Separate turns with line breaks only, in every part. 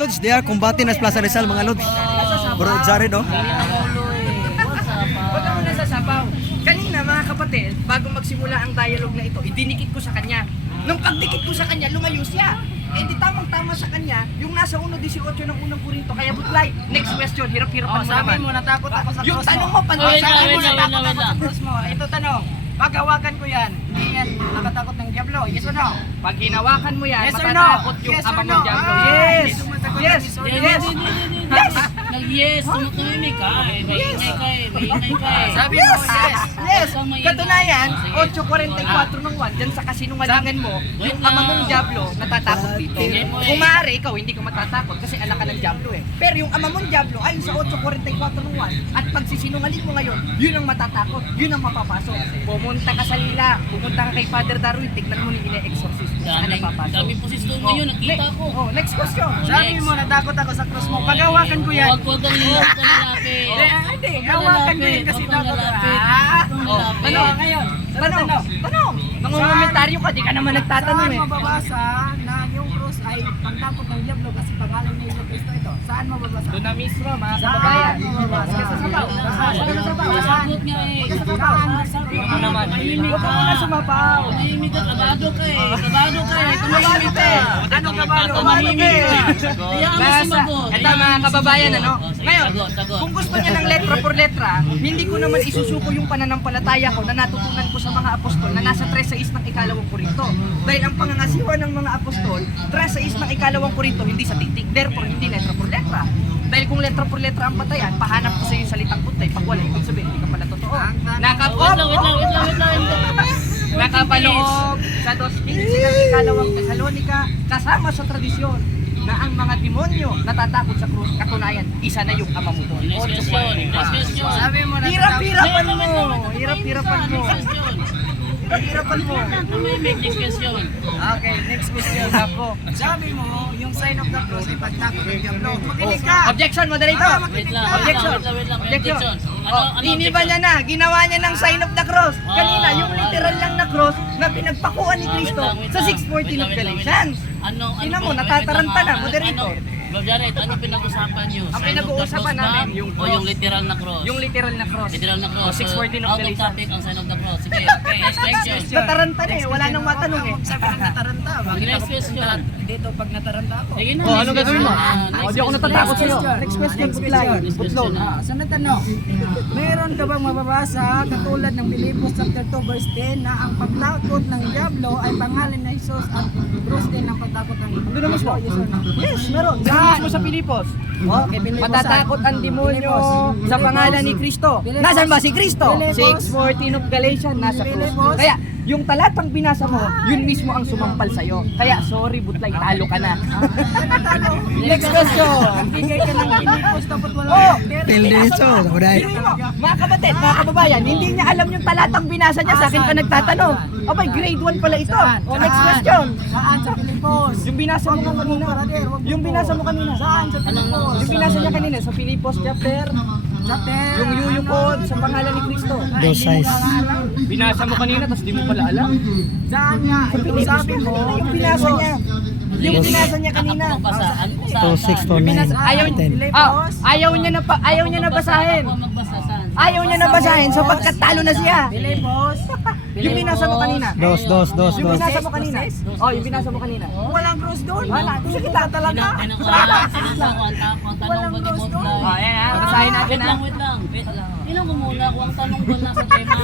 Lods, they are combating as Plaza Rizal mga Lods. Bro Jared, oh.
Huwag ako nasasapaw. Kanina mga kapatid, bago magsimula ang dialogue na ito, idinikit ko sa kanya. Nung pagdikit ko sa kanya, lumayo siya. Eh di tamang-tama sa kanya, yung nasa 1.18 ng unang Korinto. Kaya Butlay, next question, hirap-hirapan mo naman.
Sabi mo, natakot ako sa
Yung
cross
tanong
mo.
mo, pansin.
Sabi mo, natakot ako sa cross mo. Ito tanong, pag hawakan ko yan, hindi yan nakatakot ng Diablo. Yes or no?
Pag hinawakan mo yan,
Yes or no?
matatakot yung
Yes or
ama
no?
ng Diablo.
Ah,
Yes!
hindi sumasagot
Yes!
ng yes or no.
Yes!
Nag-yes, tumimik ka eh. Maingay ka eh, maingay ka eh.
Sabi mo, yes.
Yes!
Huwag kang maingay.
Katunayan,
Sige.
8.44 ng 1, dyan sa kasinungalingan mo, yung ama mong Diablo natatakot dito.
Sige mo eh.
Kung maaari, ikaw hindi ka matatakot kasi anak ka ng Diablo eh. Pero yung ama mong Diablo, ayon sa 8.44 ng 1, at pagsisinungaling mo ngayon, yun ang matatakot, yun ang mapapasok. Pumunta ka sa Lila, pumunta ka kay Father Darwin, tignan mo ni ine-exorcist kung saan napapasok.
Dami posisyon ngayon, nakita ko.
Oh, next question.
Sabi mo, natakot ako sa cross mo. Pag hawakan ko yan.
Huwag kang lalapit.
Hindi, hawakan ko yan kasi
Huwag kang
takot ako.
lalapit.
Oh,
Ano ngayon?
Tanong, tanong. Nangungumentaryo ka, di ka naman nagtatanong eh.
Saan mababasa na yung cross ay pangtakot ng Diablo kasi pangalan ni Yesu Cristo ito? Saan mababasa?
Doon na mismo, mga
Saan
kababayan.
mababasa?
Sa sabaw.
Sagot nga eh.
Ako naman.
Tumahimik
Huwag
ka.
ka muna sumabaw.
Tumahimik ka, kabado ka eh. Kabado ka eh. Tumahimik ka eh.
Anong kabalo?
Tumahimik ka. Hayaan mo sumagot.
Ito mga kababayan, ano?
Oh, sige,
Ngayon,
sagot.
kung gusto niya ng letra por letra, hindi ko naman isusuko yung pananampalataya ko na natutunan ko sa mga apostol na nasa 3.6 ng ikalawang Korinto. Dahil ang pangangasiwa ng mga apostol, 3.6 ng ikalawang Korinto, hindi sa titik. Therefore, hindi letra por letra. Dahil kung letra por letra ang batayan, pahanap ko sa iyo yung salitang puntay. Pag wala, ibig sabihin, hindi ka pala totoo.
Wait lang.
Nakapaloob sa 2.15 ng ikalawang Tesalonika kasama sa tradisyon na ang mga demonyo natatakot sa krus. Katunayan, isa na yung ama mo doon.
Next question. Next question.
Sabi mo,
Hirap-hirapan mo!
Wait lang.
Hirap-hirapan mo!
Next question.
Hirap-hirapan mo!
Tumahimik. Next question.
Okay, next question.
Ako.
Sabi mo, yung sign of the cross ay pagtakot ng Diablo. Makinig ka!
Objection, moderator!
Wait lang.
Objection!
Wait lang.
Objection!
Ano
Iniba niya na, ginawa niya ng sign of the cross. Kanina, yung literal lang na cross na pinagpakuan ni Kristo sa 6:14 of Galatians. Tingnan mo, natataranta na, moderator.
Jared, ano pinag-usapan niyo?
Ang
Sign of the
pinag-uusapan
cross ba?
namin, yung
O
cross.
yung literal na cross?
Yung literal na cross.
Literal na cross.
O, 6:14 of
Out of
Galatians.
topic ang sign of the cross. Sige, okay. Next question.
Nataranta na eh, wala nang matanong eh.
Sabi ng nataranta.
Sige, next question.
Dito pag nataranta ako.
Sige na.
Oh, anong gagawin mo?
Next
Di ako natatakot
question.
sa'yo. Next question, Butlay.
Next question na.
Sunod tanong. Meron ka bang mababasa katulad ng Filipos chapter 2 verse 10 na ang pagtakot ng Diablo ay pangalan ni Jesus at cross din ang pagtakot ng
Doon na mismo.
Yes or no?
Yes, meron. Diyan mismo sa Pilipos.
Okay, Pilipos.
Matatakot ang demonyo
Pilipos.
sa pangalan ni Kristo.
Pilipos.
Nasaan ba si Kristo?
Pilipos.
6:14 of Galatians, nasa cross.
Pilipos.
Kaya, yung talatang binasa mo, yun mismo ang sumampal sa'yo. Kaya, sorry Butlay, talo ka na. Next question.
Bigay ka ng Pilipos dapat wala.
Oh,
Pildiso, sabuday.
mga kapatid, mga kababayan, hindi niya alam yung talatang binasa niya, sa akin pa nagtatanong. Abay, grade 1 pala ito. O, next question.
Saan sa Pilipos?
Yung binasa mo kanina. Yung binasa mo kanina.
Saan sa Pilipos?
Yung binasa niya kanina sa Filipos chapter,
Chapter.
yung yuyukod sa pangalan ni Kristo.
Dos size.
Binasa mo kanina, tapos di mo pala alam.
Saan nga? Ito sabi mo.
Yung binasa niya. Yung binasa niya kanina.
Ano basa? Ano basa?
2, 6, 4, 9,
Ayaw,
10.
ayaw niya na basahin.
Ako magbasa saan?
Ayaw niya na basahin sapagkat talo na siya.
Pilipos.
Yung binasa mo kanina.
Dos.
Yung binasa mo kanina. Oh, yung binasa mo kanina.
Walang cross doon.
Wala. Gusto kita talaga.
Ang tanong ba ni Botlay?
Oh, ayan ha. Basahin natin ha.
Wait lang. Tingnan ko muna kung ang tanong ba nasa tema.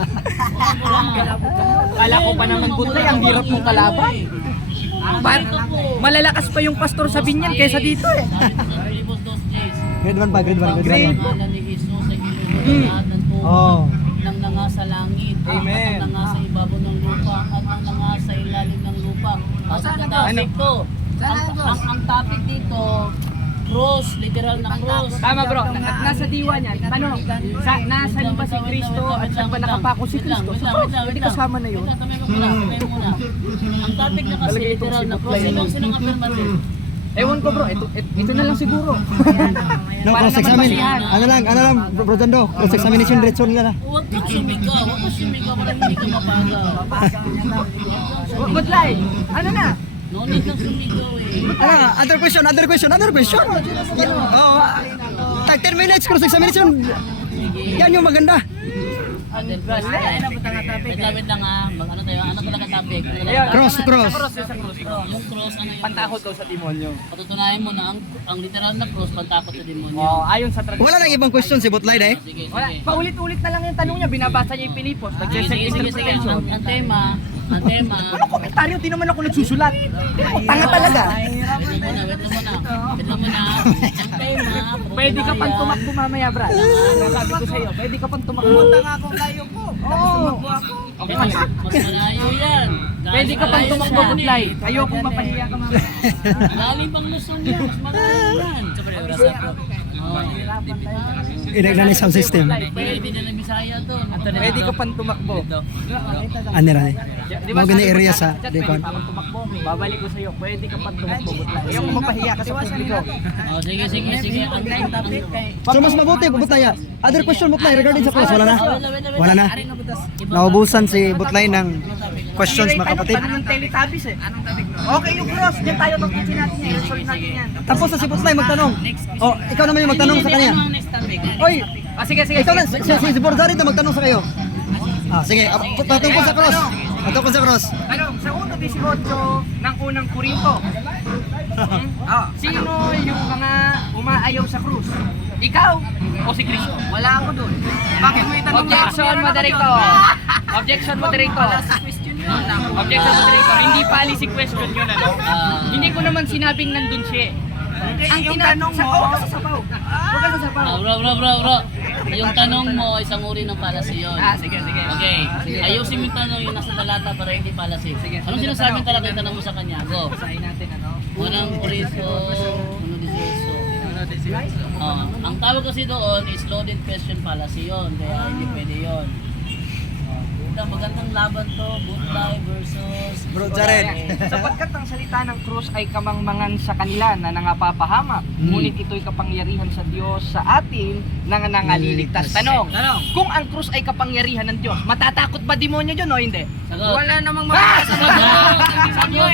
Kala ko pa naman Butlay, ang hirap mong kalaban. Malalakas pa yung pastor sa Binyan kaysa dito eh.
Filipos 2:10.
Grade 1 pa, grade 1, grade
Ang
1.
pangalan ni Jesus ay kinulungan ng tuwa
Oh.
nang nangasa langit,
Amen.
at nang nangasa ibabaw ng lupa, at nang nangasa ilalim ng lupa. At
saan
ang
ang
topic ko,
Saan ang cross?
ang topic dito, cross, literal na cross.
Tama bro, at nasa diwa niya, tanong, nasan ba si Kristo at saan ba nakapako si Kristo? So, hindi kasama na yun.
Tamay mo muna. Ang topic na kasi
Talaga itong
literal
si
na cross.
Butlay.
Sinong affirmative?
Ewan ko bro, ito na lang siguro.
No,
Para
cross
naman
examine.
basihan.
Ano lang, Bro Jando. Cross examination diretso nila na.
Huwag kang sumigaw para hindi ka mapaga.
Butlay, ano na?
No need lang sumigaw eh.
Other question. Yeah, oh, tag 10 minutes, cross examination. Yan yung maganda.
Adel Cross. Wait lang ah. Ano tayo? Ano pala ka-topic?
Cross.
Sa cross, yung sa cross.
Yung cross, ano yung
Pantakot daw sa demonyo.
patutunayan mo na ang literal na cross, pantakot sa demonyo.
Oh, ayon sa tradisyon.
Wala nang ibang question si Butlay eh.
Sige,
Wala,
sige.
paulit-ulit na lang yung tanong niya, binabasa niya yung Pilipos,
Sige,
nag-check
sige, sige.
interpretation.
Ang tema.
Ano komentaryo? Di naman ako nagsusulat. Tanga talaga.
Wait lang muna. Ang tema.
Pwede ka pang tumakbo mamaya, Brad. Sabi ko sa'yo, pwede ka pang tumakbo.
Pumunta nga akong layo ko. Tapos tumakbo ako.
Okay, mas malayo yan.
Pwede ka pang tumakbo, Butlay. Ayokong mapahiya ka mamaya.
Lalim pang Luzon yan. Mas malayo yan.
Inagnan sound system.
Pwede na lang Bisaya to.
Pwede ka pang tumakbo.
Ano rin. Mga gani area sa
Pwede
Decon.
ka pang tumakbo. Babalik ko sa'yo, pwede ka pang tumakbo, Butlay. Ayokong mapahiya ka sa publiko.
Oh, sige.
So mas mabuti Butlay. Other question Butlay regarding sa cross, wala na? Wala na. Naubusan si Butlay ng questions mga kapatid.
Tanong ng Teletubbies eh. Okay yung cross, diyan tayo pagpunsin natin yan. I-solve natin yan.
Tapos na si Butlay magtanong. Oh, ikaw naman yung magtanong sa kanya. Oy,
Sige.
ikaw na si Borzari na magtanong sa kayo. Sige, patungkol sa cross. Patungkol sa cross.
Ano, sa 1:18 ng unang Korinto. Sino yung mga umaayaw sa krus? Ikaw o si Kristo? Wala ako doon. Bakit mo itanong? Objection, moderator. Objection, moderator. Objection, moderator. Hindi policy question yun, ano? Hindi ko naman sinabing nandun siya. Ang tinanong mo, huwag ka sasapaw. Huwag ka sasapaw.
Bro. Yung tanong mo, isang uri ng palasi yun.
Sige.
Okay. Ayusin mo yung tanong yung nasa talata para hindi palasi. Anong sinasabing talata yung tanong mo sa kanya? Go.
Basahin natin, ano?
Unang Korinto, 1:18. Ang tawag kasi doon is loaded question fallacy yun. Kaya hindi pwede yun. Magandang laban to, Butlay versus
Bro Jared.
Sapagkat ang salita ng krus ay kamangmangan sa kanila na nangapapahamak, ngunit ito'y kapangyarihan sa Diyos sa atin na nangaliligtas. Tanong, kung ang krus ay kapangyarihan ng Diyos, matatakot ba demonyo dyan o hindi?
Sagot.
Wala namang mabasa.
Sagot.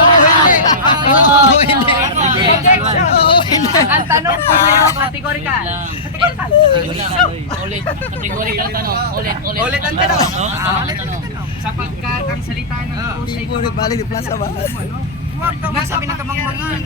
Oo, hindi.
Objection! Ang tanong ko sa'yo, kategorikal.
Ulit. Kategorikal tanong.
Ulit ang tanong.
Ang tanong.
Sapagkat ang salita ng krus ay
Ulit balik ni Plaza ba?
Huwag ka magsabi ng kamangmangan.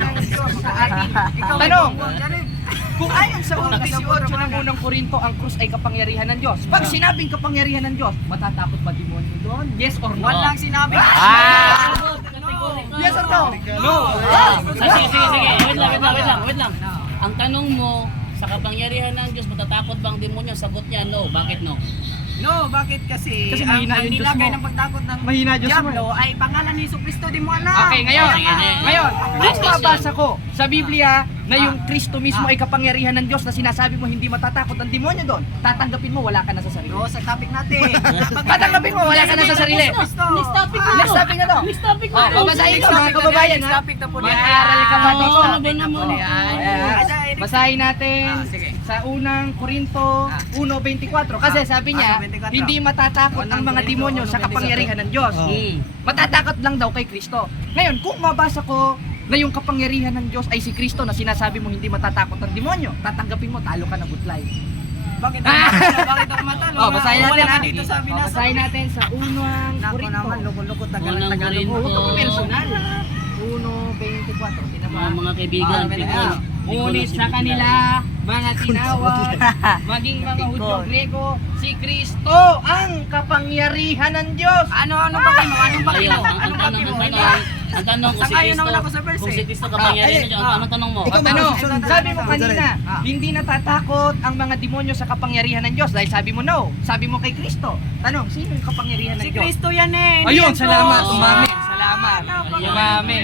Tanong, kung ayon sa 1:18 ng unang Korinto, ang krus ay kapangyarihan ng Diyos. Pag sinabing kapangyarihan ng Diyos, matatakot ba demonyo doon? Yes or no?
Walang sinabi.
Yes or no? No.
Sige. Wait lang. Ang tanong mo, sa kapangyarihan ng Diyos, matatakot bang demonyo? Sagot niya, no. Bakit no?
No, bakit kasi,
Kasi
ang
mahina yung Diyos
nilagay
mo.
ng pagtakot ng
Mahina Diyos mo.
Diablo ay pangalan ni Jesucristo, di mo alam.
Okay, ngayon.
Sige.
Ngayon,
Next
kung
question.
mabasa ko sa Biblia na yung Kristo mismo ay kapangyarihan ng Diyos na sinasabi mo hindi matatakot ang demonyo doon, tatanggapin mo wala ka na sa sarili.
No, sa topic natin.
Tatanggapin mo wala ka na sa sarili.
Next topic na
Next topic na to.
Next topic na
Oh, babasahin ko mga kababayan ha.
Topic na po na.
Mag-aaral ka ba dito?
Oo, ano mo?
Basahin natin sa unang Korinto 1:24 kasi sabi niya
1:24.
hindi matatakot ang mga demonyo sa kapangyarihan ng Diyos. Matatakot lang daw kay Kristo. Ngayon, kung mabasa ko na yung kapangyarihan ng Diyos ay si Kristo na sinasabi mo hindi matatakot ang demonyo, tatanggapin mo talo ka na Butlay.
Bakit ako matalo?
Oh, basahin natin
Wala
ha.
ka dito sa
Oh,
binasa.
basahin natin sa unang
Nako
Korinto.
naman, loko-loko,
Unang
Tagalog.
Korinto.
Huwag ka personal. 1:24.
Mga kaibigan, people.
Ngunit sa kanila, mga tinawag, maging mga Hudyo Grego, si Kristo ang kapangyarihan ng Diyos.
Anong bakit mo? Anong bakit
Ayun,
mo?
ang
Anong bakit mo?
tanong kung si
Sangayon
Kristo,
naman ako sa verse
kung si
eh.
Kristo kapangyarihan niya, anong tanong mo?
Ikaw,
Ano?
Sunod.
Sabi mo
Sunod.
kanina, hindi natatakot ang mga demonyo sa kapangyarihan ng Diyos dahil sabi mo no. Sabi mo kay Kristo. Tanong, sino yung kapangyarihan ng
Si
Diyos?
Kristo yan eh. hindi
Ayun,
yan
salamat.
Diyos.
Umamin. Salamat. Umamin.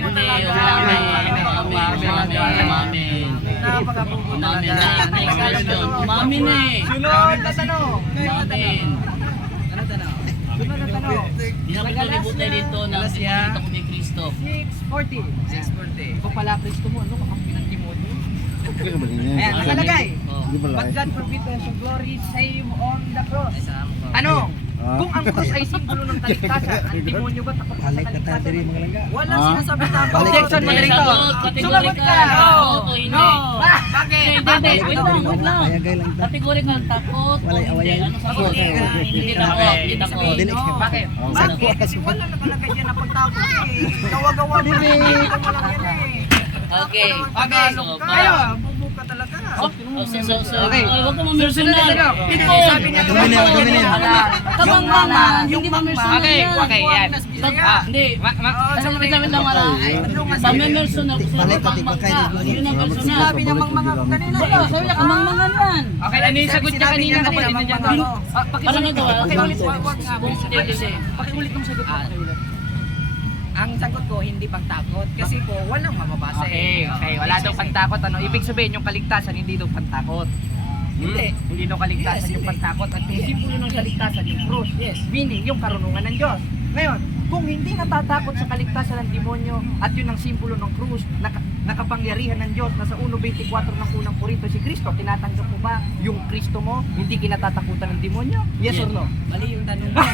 Napakabubo
Umamin
talaga.
na. Next question. Umamin eh.
Sunod na tanong.
Umamin.
Sunod na tanong.
Dinapit na dito na pinakita ko kay Kristo.
6:40. 6:40. Ikaw pala Kristo mo, ano? Kakampi ng demonyo. Ayan, nakalagay.
Oh.
But God forbid us of glory, save on the cross. Ano? Kung ang krus ay simbolo ng kaligtasan, ang demonyo ba takot sa
Balik na tayo
kaligtasan?
diri mga langga.
Wala sinasabi takot.
Objection,
May
moderator.
sagot, kategorikal.
Sumagot ka.
Takot o hindi?
No.
Bakit?
Hindi, wait lang.
Payagay lang ta.
Kategorikal takot o
Walay
hindi?
awayan.
Ano sagot? Hindi takot, hindi takot.
Dili.
Bakit?
Bakit? Wala nakalagay dyan na pagtakot eh. Gawa-gawa mo lang yan eh.
Okay.
Okay.
So,
Kayo.
Bubo ka talaga.
Okay.
Huwag ka ma-personal. Ito.
Sabi niya,
Domine.
Kamangmangan. Hindi ma-personal
Okay,
yan.
okay, yan.
Hindi. Wait lang wala. Sa personal.
Balik ka, tigpa kayo.
Yun ang personal.
Sabi niya mangmanga ko kanina.
Wala, sabi niya kamangmangan yan.
Okay, ano yung sagot niya kanina kapatid niya?
Parang ito
Pakiulit.
Pakiulit mong sagot. Ang sagot ko, hindi pagtakot. Kasi po, walang mababasa
Okay,
eh.
okay. Wala daw pantakot. Ano? Ibig sabihin, yung kaligtasan, hindi daw pantakot.
Hindi.
Hindi daw kaligtasan yung pantakot. At yung simbolo ng kaligtasan, yung krus.
Yes.
Meaning, yung karunungan ng Diyos. Ngayon, kung hindi natatakot sa kaligtasan ng demonyo at yun ang simbolo ng krus, nakapangyarihan ng Diyos na sa 1.24 ng unang Korinto si Kristo, tinatanggap mo ba yung Kristo mo hindi kinatatakutan ng demonyo? Yes or no?
Mali yung tanong mo.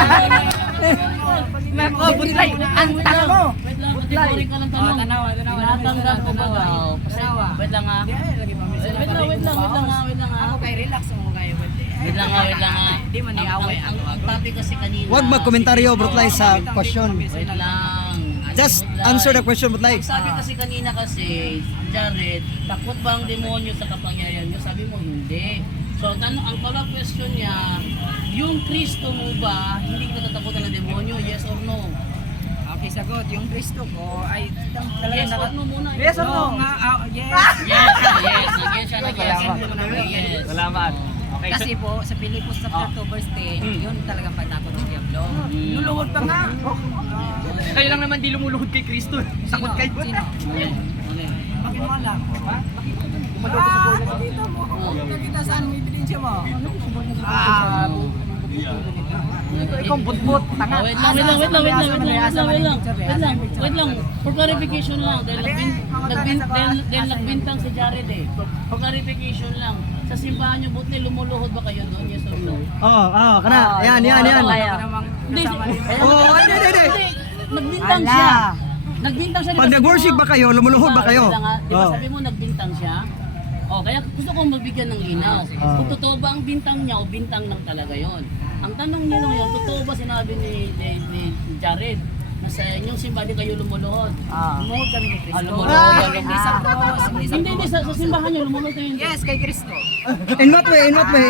Oh, butlay! Ang tanong mo!
Wait lang, kategorikal ang tanong.
Tanawa.
Tinatanggap ko ba daw? Kasi, wait lang ha. Wait lang ha.
Ako kay relax mo kayo.
Wait lang ha.
Hindi man niaway.
Ang topic kasi kanina.
Huwag magkomentaryo Butlay sa question.
Wait lang.
Just
Wait lang.
answer the question Butlay.
Ang sabi kasi kanina kasi, Jared, takot ba ang demonyo sa kapangyarihan niyo? Sabi mo, hindi. So, ang follow-up question niya, yung Kristo mo ba, hindi ka natatakutan ng demonyo? Yes or no?
Okay, sagot. Yung Kristo ko ay talaga
Yes or no muna?
Yes or no?
nga, yes.
Yes. Nag-yes siya, yes.
Salamat. Okay,
Kasi po, sa Pilipos chapter 2 verse 10, yun talagang pagtakot ng Diablo. Luluhod pa nga.
kayo lang naman di lumuluhod kay Kristo. Takot kayo.
Sino?
Okay.
Bakit mo alam?
Kumaloto sa bola.
Nakita mo. Nakita saan mo ebidensya mo?
Ikaw butbut, tanga.
Wait lang. For clarification lang, dahil nagbintang si Jared eh. For clarification lang, sa simbahan niyo buti lumuluhod ba kayo doon? Yes or no?
Kana. Yan.
Hindi.
Hindi.
Nagbintang siya. Nagbintang siya.
Pag nag-worship ba kayo, lumuluhod ba kayo?
Di ba sabi mo nagbintang siya? Oh, kaya gusto kong magbigyan ng linaw. Kung totoo ba ang bintang niya o bintang lang talaga yon. Ang tanong niyo ngayon, totoo ba sinabi ni Jared na sa inyong simbahan di kayo lumuluhod?
Lumuhod kami ni Kristo.
Lumuluhod kami.
Hindi sa cross.
Hindi, sa simbahan niyo lumuluhod kayo.
Yes, kay Kristo.
In what way?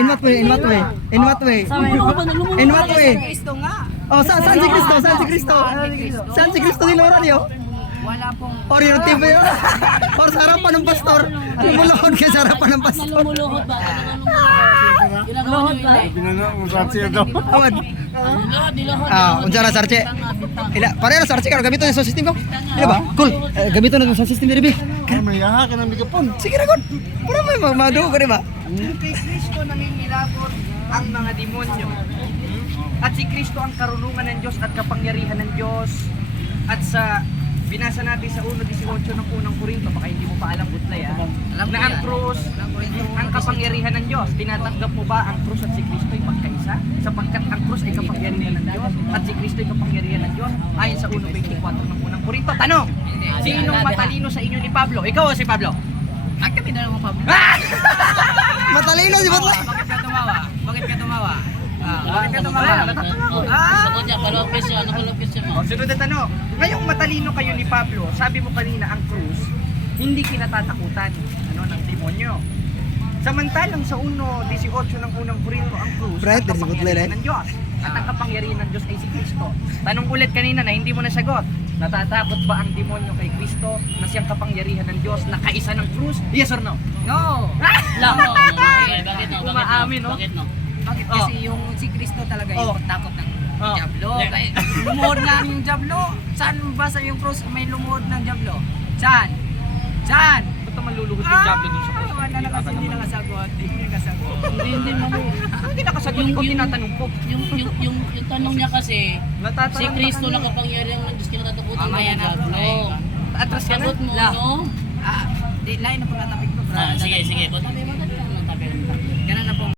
In what way?
Kay Kristo nga.
Oh, saan si Kristo? Saan si Kristo nilora niyo?
Wala pong...
Or yung TV yun? Or sa harapan ng pastor? Lumuluhod kayo sa harapan ng
Na
pastor?
lumuluhod ba? Ginagawa niyo yun eh.
Awad.
Dilohod.
Unsa na sarche? Pareho na sarche karo gamito sa system ko. Ila ba? Cool. Gamito na sa system ni Bibi.
Mayaha ka ng megapon.
Sige ra gud. Para may magmado ko di ba?
Kay Kristo nangingilabot ang mga demonyo. At si Kristo ang karunungan ng Diyos at kapangyarihan ng Diyos. At sa binasa natin sa 1.18 ng unang Korinto, baka hindi mo pa alam Butlay
Alam ko
na ang
yan.
krus, ang kapangyarihan ng Diyos. Tinatanggap mo ba ang krus at si Kristo ay magkaisa? Sapagkat ang krus ay kapangyarihan ng Diyos at si Kristo ay kapangyarihan ng Diyos ayon sa 1.24 ng unang Korinto. Tanong, sinong matalino sa inyo ni Pablo? Ikaw o si Pablo?
Ang kami na naman, Pablo.
Matalino si Butlay.
Bakit ka tumawa? Bakit ka tumawa?
Bakit ka tumawa?
Sagot niya, follow-up question mo.
Sunod na tanong. Ngayong matalino kayo ni Pablo, sabi mo kanina ang krus, hindi kinatatakutan ng demonyo. Samantalang sa 1.18 ng unang Korinto, ang krus,
Right,
ang
there's a good
kapangyarihan
line,
ng Diyos. At ang kapangyarihan ng Diyos ay si Kristo. Tanong ulit kanina na hindi mo nasagot. Natatakot ba ang demonyo kay Kristo na siyang kapangyarihan ng Diyos na kaisa ng krus? Yes or no?
No!
Lang. Bakit no?
Umaamin, no?
Bakit no?
Bakit kasi yung si Kristo talaga yung pagtakot ng
Oh.
Diablo. Kaya lumuhod nga yung Diablo. Saan ba sa yung cross may lumuhod ng Diablo? Saan? Saan?
Ba't naman luluhod yung Diablo dun sa krus?
Wala na kasi hindi nakasagot. Hindi nakasagot.
Hindi mali.
Hindi nakasagot ko, tinatanong ko.
Yung tanong niya kasi,
Natatanong
si Kristo na kapangyarihan ng Diyos kinatatakutan
Mamaya
ng
na,
Diablo.
Butlay.
Atras ka na?
Sagot mo,
La.
no?
Di lain na po natapik ko.
Sige.